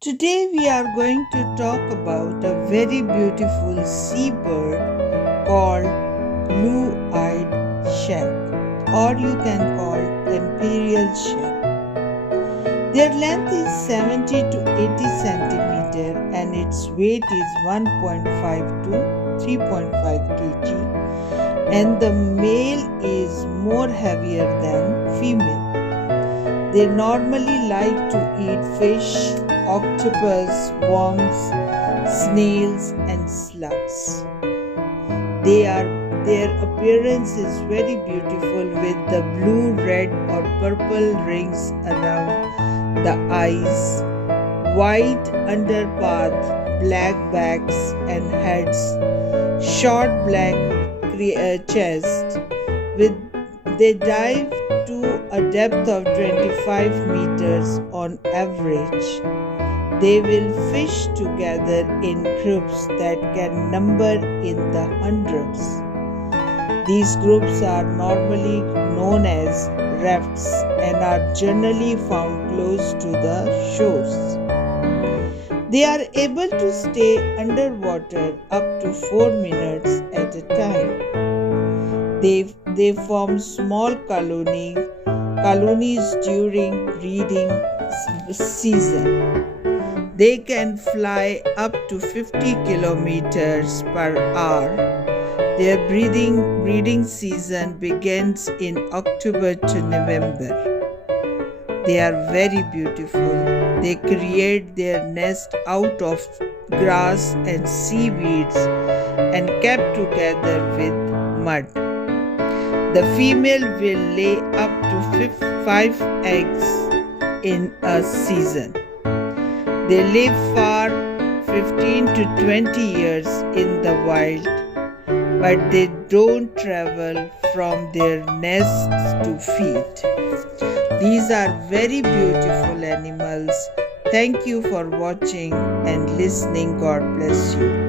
Today we are going to talk about a very beautiful seabird called blue-eyed shag, or you can call Imperial shag. Their length is 70 to 80 centimeter and its weight is 1.5 to 3.5 kg, and the male is more heavier than female. They normally like to eat fish, octopus, worms, snails, and slugs. Their appearance is very beautiful with the blue, red, or purple rings around the eyes, white underparts, black backs and heads, short black chest. With they dive to a depth of 25 meters on average. They will fish together in groups that can number in the hundreds. These groups are normally known as rafts and are generally found close to the shores. They are able to stay underwater up to 4 minutes at a time. They form small colonies during breeding season. They can fly up to 50 kilometers per hour. Their breeding season begins in October to November. They are very beautiful. They create their nest out of grass and seaweeds and kept together with mud. The female will lay up to 5 eggs in a season. They live for 15 to 20 years in the wild, but they don't travel from their nests to feed. These are very beautiful animals. Thank you for watching and listening. God bless you.